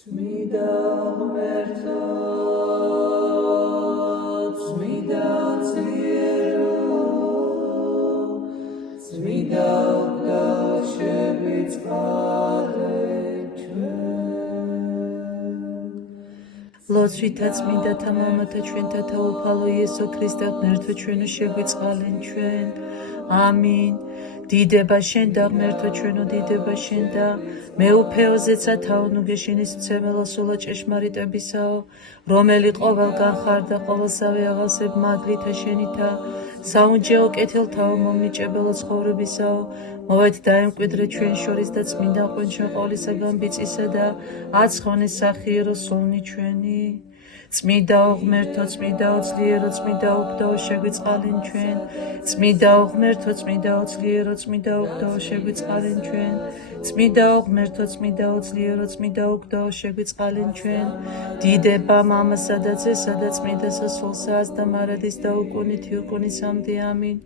წმიდა ღმერთო, წმიდა ძლიერო, წმიდა შევიწყალე ჩვენ. ლოცვითა წმინდათა მამათა ჩვენთა თაუფალო იესო ქრისტე ღმერთო ჩვენო შევიწყალენ ჩვენ. ამინ. დიდება შენ და ღმერთო ჩვენო დიდება შენ და მეუფეო ზეცა თაუნუ გეშინის მცემელო სულა ჭეშმარიტებისაო, რომელი ყოველგან ხარ და ყოველსავე აღასებ მაგლითა შენითა, საუნჯეო კეთილთაო მომნიჭებელო ცხოვრებისაო, მოვეთ დაემკვიდრე ჩვენ შორის და წმინდა ყვინჩენ ყოვლისაგან ბიწისა და აცხონე სახიერო სულნი ჩვენი. წმიდაო ღმერთო, წმიდაო ძლიერო, წმიდაო ღვდაო შეგვიწყალენ ჩვენ. წმიდაო ღმერთო, წმიდაო ძლიერო, წმიდაო ღვდაო შეგვიწყალენ ჩვენ. წმიდაო ღმერთო, წმიდაო ძლიერო, წმიდაო ღვდაო შეგვიწყალენ ჩვენ. დიდება მამასა და ძესა და წმიდასა სულსა და მარადის და უკუნითი უკუნისამდე ამინ.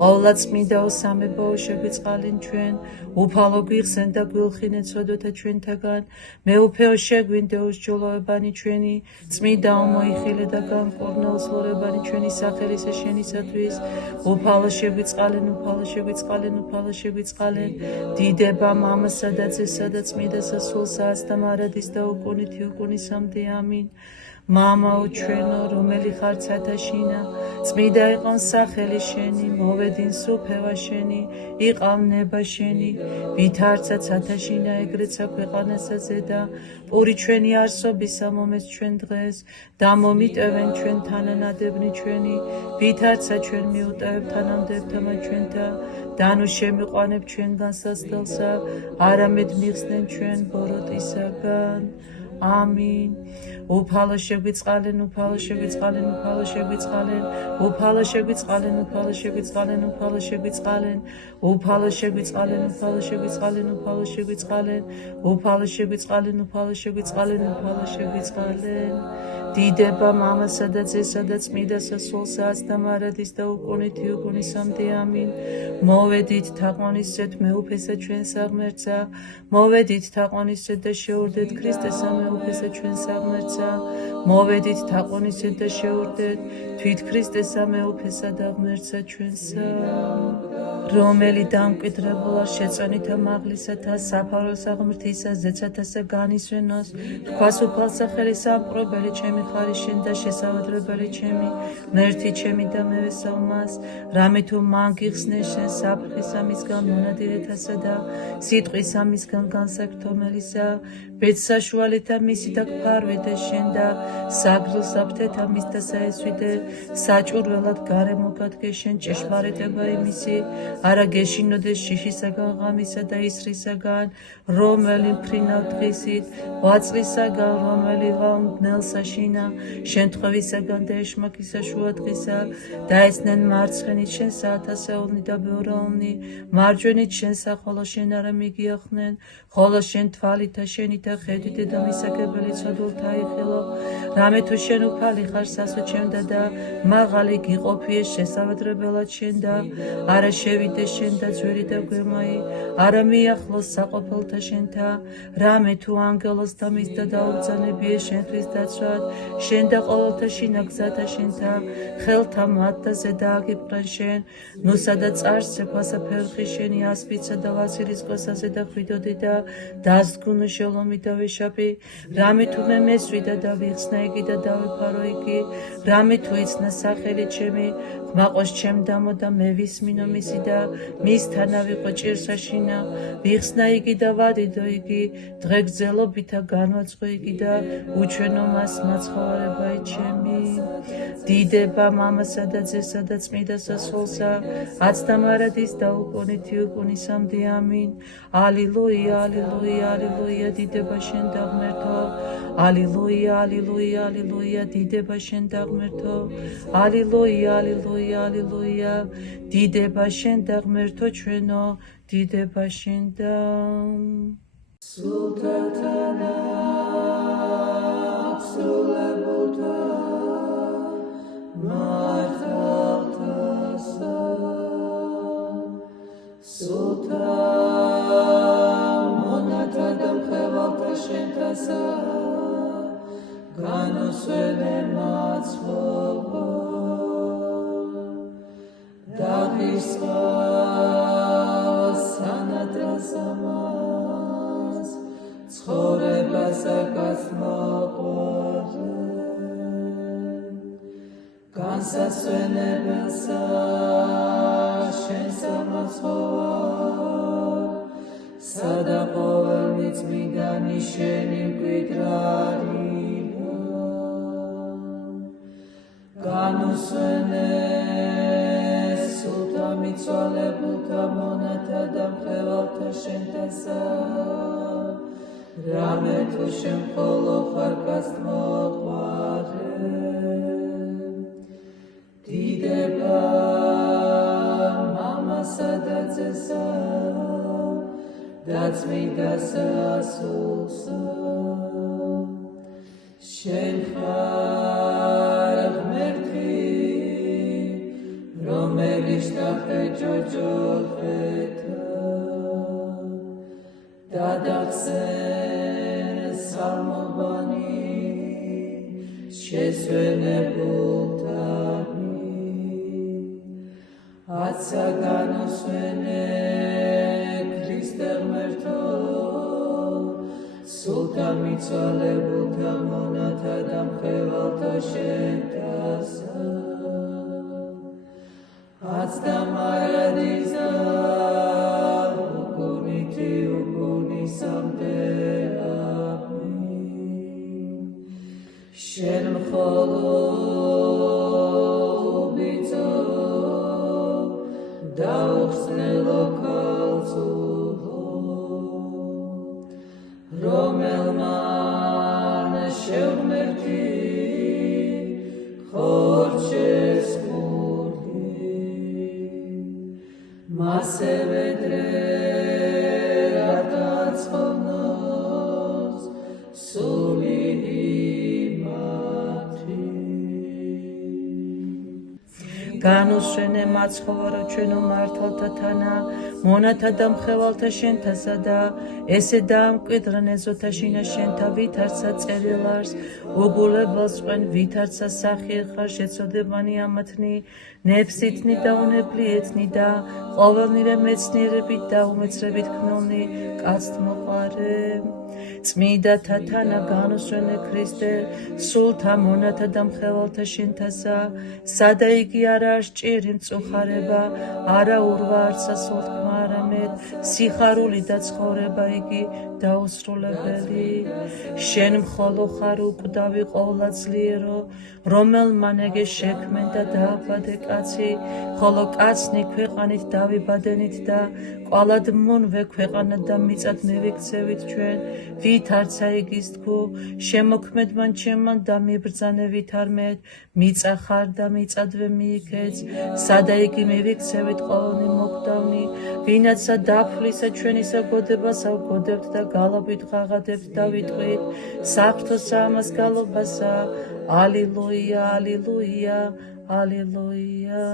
ყოვლა წმიდაო სამებაო შეგვიწყალენ ჩვენ. უფალო გვიხსენ და გვილხინეთ სოდოთა ჩვენთაგან. მეუფეო შეგვინდე უსჯულოებანი ჩვენი. წმიდაო მოიხილე და განკურნო უსლორებანი ჩვენი სახელისა შენისათვის. უფალო შეგვიწყალენ, უფალო შეგვიწყალენ, უფალო შეგვიწყალენ. დიდება მამასა და ძესა და წმიდასა სულსა და მარადის და უკუნითი უკუნისამდე ამინ. მამაო ჩვენო, რომელი ხარ ცათაშინა, წმიდა იყონ სახელი შენი, მოვე딘 სუფევა შენი, იყავნება შენი, ვითარცა ცათაშინა ეგრეცა ქვეყანასა ზედა, პური ჩვენი არსობისა მომეს ჩვენ დღეს, და მომიტევენ ჩვენ თანანადებნი ჩვენი, ვითარცა ჩვენ მიუტევებ თანამდებთამა ჩვენთა, და ნუ შემიყვანებ ჩვენ განსასწელსა, არამედ მიხსნენ ჩვენ ბოროტისაგან. ამინ. უფალო შეგვიწყალენ, უფალო შეგვიწყალენ, უფალო შეგვიწყალენ, უფალო შეგვიწყალენ, უფალო შეგვიწყალენ, უფალო შეგვიწყალენ, უფალო შეგვიწყალენ, უფალო შეგვიწყალენ, უფალო შეგვიწყალენ, უფალო შეგვიწყალენ, უფალო შეგვიწყალენ, უფალო შეგვიწყალენ. დიდება მამასა და ძესა და წმიდასა სულსა და მარადის და უკუნითი უკუნისამდე ამინ. მოვედით თაყვანისცეთ მეუფესა ჩვენსა ღმერთსა, მოვედით თაყვანისცეთ და შეურდეთ ქრისტესა მეუფესა ჩვენსა ღმერთსა, მოვედით თაყვანისცეთ და შეურდეთ თვით ქრისტესა მეუფესა და ღმერთსა ჩვენსა. რომელი დამკვიდრებულა შეწონითა მაღლისათა, საფაროსა ღმრთისა ზეცათასა განისვენოს, თქვას უფალსა ხელისა ამპყრობელი ჩემი ხარი შენ და შესავედრებელი ჩემი, ღმერთი ჩემი და მევესალ მას, რამე თუ მან გიხსნე შენ საფრთხისა მისგან მონადირეთასა და სიტყვისა მისგან განსაკუთრებელისა, ბედსაშუალეთა მისი და გფარვედე შენ და საგრძელსაფრთეთა მის და საესვიდე, საჭურველად გარემო გადგე შენ ჭეშმარიტება იმისი, არა გეშინოდეს შიშისაგან ღამისა და ისრისაგან, რომელი მფრინავ დღისით, ღვაწლისაგან, რომელი ღამდნელსა შინა, შემთხვევისაგან და ეშმაკისა შუა დღისა, დაეცნენ მარცხენით შენ საათასეულნი და ბევრაულნი, მარჯვენით შენსა, ხოლო შენ არა მიგიახნენ, ხოლო შენ თვალითა შენითა ხედვით და მისაგებელი ცოდულთა იხილო, რამე თუ შენ უფალი ხარ სასოჩემდა და მაღალი გიყოფიე შესავედრებელად შენ და არა შევიდე შენ და ძველი და გვემაი, არა მიახლოს საყოფელთა შენთა, რამე თუ ანგელოს და მის და დაუბრძანებიე შენთვის დაცვად, შენ და ყოველთა შინაგზათა შენთა, ხელთა მათ და ზედა აგიპყრან შენ, ნუსა და წარსე ქვასა ფერხი შენი ასპიცა და ვასილისკოსაზე და ხვიდოდი და დასგუნო შელომი და ვეშაპი, რამე თუ მე მესვიდა და ვიხსნა იგი და დავეფარო იგი, რამე თუ იცნა სახელი ჩემი, ხმაყოს ჩემ დამო და მე ვისმინო მისი და მისთანა ვიყო ჭირსაშინა, ვიხსნა იგი და ვადიდო იგი, დღეგრძელობითა განვაცხო იგი და უჩვენო მას მაცხოვარებაი ჩემი. დიდება მამასა და ძესა და წმიდასა სულსა, აც და მარადის და უკუნითი უკუნისამდე ამინ. ალილუია, ალილუია, ალილუია, დიდება შენ და ღმერთო, ალილუია, ალილუია, ალილუია, დიდება შენ და ღმერთო, ალილუია, ალილუია, ალილუია, დიდება შენ და ღმერთო ჩვენო, დიდება შენ და სულთათანა სულებულთა მართალთასა სულთა მონათა და მხევალთა შენ შენთასა განუსვენე მაცხოვრო დაღისყა სანადრას ამას ცხოვრებას აკაცმოყარე განსასვენებელსა შენს ამაცხოვარ სადა ყოველი წმინდანი შენი მკვიდრია განუსვენე სულთა მიცვალებულთა მონათა და მღევალთა შენთასა რამე თუ შენ მხოლო ხარ გასწმოყვარე დიდება მამასა და ძესა და წმინდასა სულსა შენ ხარ ღმერთი რომელიც დაეჯოჯოხეთა დადახსენს სალმობანი შესვენებულთანი აცა განუსვენე ქრისტე ღმერთო სულთა მიცვალებულთა მონათა და მღევალთა შენთასა აცდა მარადიზა უკუნითი უკუნისამდე ამინ შენ მხოლოდ ბიძო დაუხსნელო ქალწულო რომელმან შეღმერთი ხორჩეს მასევე დრე აკაცხოვნოს სული იმათი განუსვენე მაცხოვრო ჩვენო მართალთა თანა მონათა და მღევალთა შენთასა და ესე დაამკვიდრნე ზოთა შინა შენთა ვითარცა წერილარს უგულებელს ყენ ვითარცა სახი ხარ შეწოდებანი ამათნი ნებსითნი და უნებლიეთნი და ყოველნირე მეცნიერებით და უმეცრებით ქნოვნი კაცთ მოყარე წმინდათა თანა განუსვენე ქრისტე სულთა მონათა და მღევალთა შენთასა სადა იგი არა სჭირი მწუხარება არა ურვა არცა სულთქმა არამედ სიხარული და ცხოვრება იგი დაუსრულებელი შენ მხოლო ხარ უკვდავი ყოვლადძლიერო რომელმან ეგე შექმენ და დააბადე კაცი ხოლო კაცნი ქვეყანით დავიბადენით და ყვალად მონვე ქვეყანა და მიწად მივიქცევით ჩვენ ვითარცა იგის თქო შემოქმედმან ჩემმან და მიბრძანე ვითარმეთ მიწა ხარ და მიწადვე მიიქეც სადა იგი მივიქცევით ყოველნი მოკვდავნი ვინაცა დაფლისა ჩვენისა გოდებასა ვგოდებთ და გალობით ღაღადებთ და ვიტყვით საფრთხოსა ამას გალობასა ალილუია ალილუია ალილუია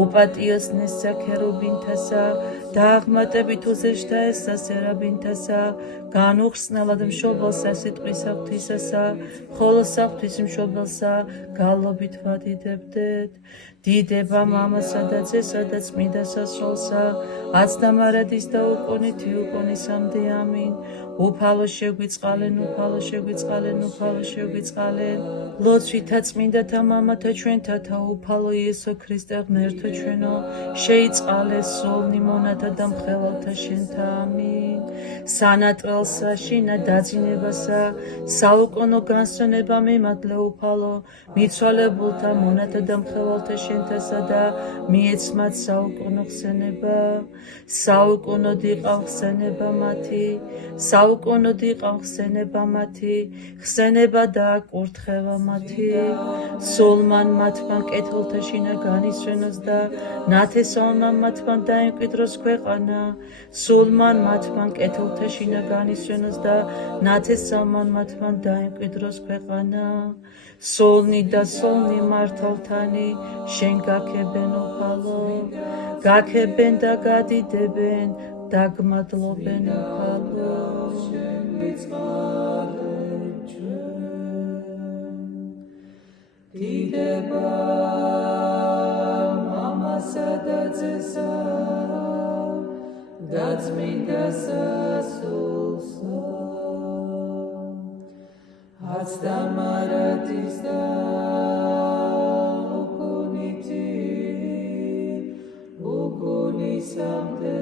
უპატიოს ნესა ქერუბინთასა და აღმატებით უზეშთა ესა სერაბინთასა განუხსნელად მშობელსა სიტყვისა ღვთისასა ხოლო საფრთხის მშობელსა გალობით ვადიდებდეთ დიდება მამასა და ძესა და წმინდა სასროლსა აცდა მარადის და უკუნითი უკუნისამდე ამინ უფალო შეგვიწყალენ უფალო შეგვიწყალენ უფალო შეგვიწყალენ ლოცვითა წმინდათა მამათა ჩვენთათა უფალო იესო ქრისტე ღმერთო ჩვენო შეიწყალე სულნი მონათა და მღევალთა შენთა ამინ სანატრელსა შინა დაძინებასა საუკუნო განსვენება მიმადლე უფალო მიცვალებულთა მონათა და მღევალთა შენთასა და მიეცმათ საუკუნო ხსენება საუკუნოდ იყავ ხსენება მათი საუკუნოდ იყავ ხსენება მათი ხსენება და აკურთხევა მათი სულმან მათმან კეთილთა შინა განისვენოს და ნათესავმა მათმან დაემკვიდროს ქვეყანა სულმან მათმან კეთილთა შინა განისვენოს და ნათესავმან მათმან დაემკვიდროს ქვეყანა სულნი და სულნი მართალთანი შენ გაქებენ უფალო გაქებენ და გადიდებენ და გმადლობენ უფალო დიდება მამასა და ძესა და წმინდა სასულსა აცდა მარადის და უგუნითი უგუნისამდე